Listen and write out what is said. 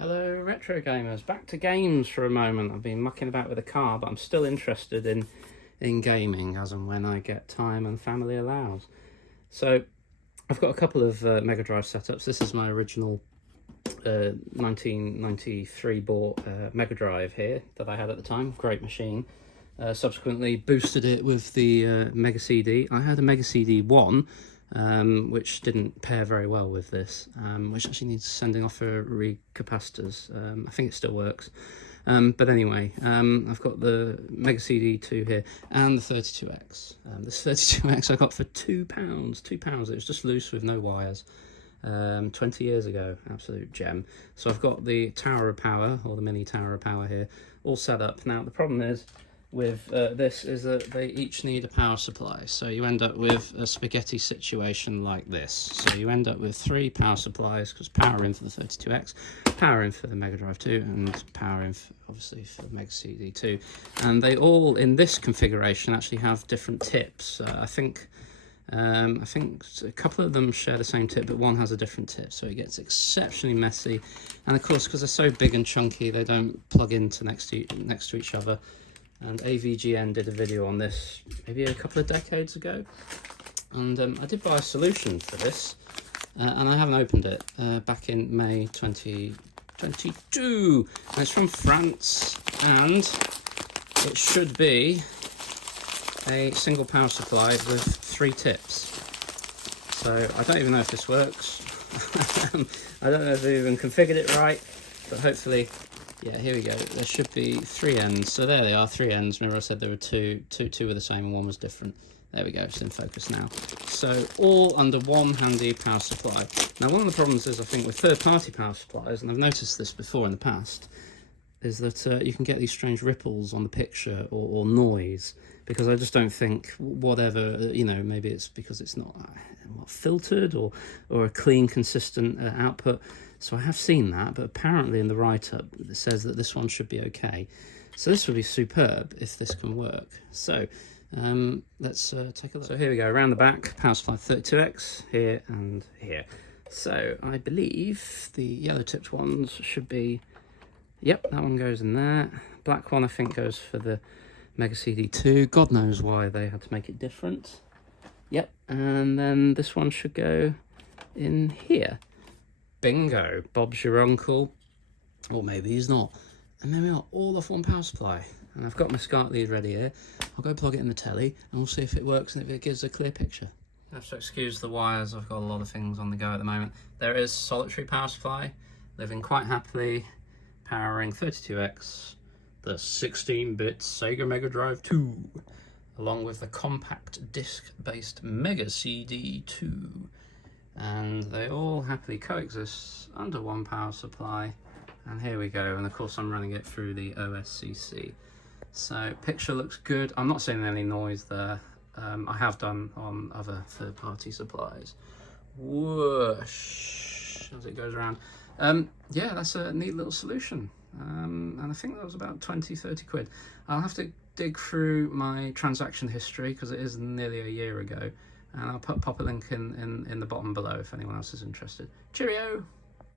Hello retro gamers, back to games for a moment. I've been mucking about with a car, but I'm still interested in gaming as and when I get time and family allows. So I've got a couple of Mega Drive setups. This is my original 1993 bought Mega Drive here that I had at the time. Great machine. Subsequently boosted it with the Mega CD. I had a Mega CD 1, which didn't pair very well with this, which actually needs sending off for recapacitors. I think it still works. But anyway, I've got the Mega CD 2 here and the 32X. This 32X I got for £2. £2. It was just loose with no wires. 20 years ago, absolute gem. So I've got the Tower of Power, or the mini Tower of Power here, all set up. Now the problem is with this is that they each need a power supply, so you end up with a spaghetti situation like this. So you end up with 3 power supplies, because power in for the 32X, power in for the Mega Drive 2, and power in for, obviously, for the Mega CD 2, and they all in this configuration actually have different tips. I think a couple of them share the same tip, but one has a different tip, so it gets exceptionally messy. And of course, because they're so big and chunky, they don't plug into next to each other. And AVGN did a video on this maybe a couple of decades ago, and I did buy a solution for this, and I haven't opened it back in May 2022, and it's from France, and it should be a single power supply with 3 tips. So I don't even know if this works. I don't know if I even configured it right, but hopefully, yeah, here we go. There should be 3 ends. So there they are, 3 ends. Remember I said there were two were the same and one was different. There we go, it's in focus now. So all under one handy power supply. Now one of the problems is, I think, with third-party power supplies, and I've noticed this before in the past, is that you can get these strange ripples on the picture, or noise, because I just don't think, whatever, maybe it's because it's not filtered or a clean, consistent output. So I have seen that, but apparently in the write-up it says that this one should be okay. So this would be superb if this can work. So let's take a look. So here we go, around the back, power supply 32X, here and here. So I believe the yellow tipped ones should be, yep, that one goes in there. Black one I think goes for the Mega CD 2. God knows why they had to make it different. Yep, and then this one should go in here. Bingo, Bob's your uncle, or maybe he's not. And there we are, all off one power supply. And I've got my SCART lead ready here. I'll go plug it in the telly and we'll see if it works and if it gives a clear picture. I have to excuse the wires, I've got a lot of things on the go at the moment. There is solitary power supply, living quite happily, powering 32X, the 16-bit Sega Mega Drive 2, along with the compact disc-based Mega CD 2. And they all happily coexist under one power supply, and here we go. And of course I'm running it through the OSCC, so picture looks good. I'm not seeing any noise there. I have done on other third-party supplies. Whoosh as it goes around. Yeah, that's a neat little solution, and I think that was about 20-30 quid. I'll have to dig through my transaction history because it is nearly a year ago, and I'll pop a link in the bottom below if anyone else is interested. Cheerio!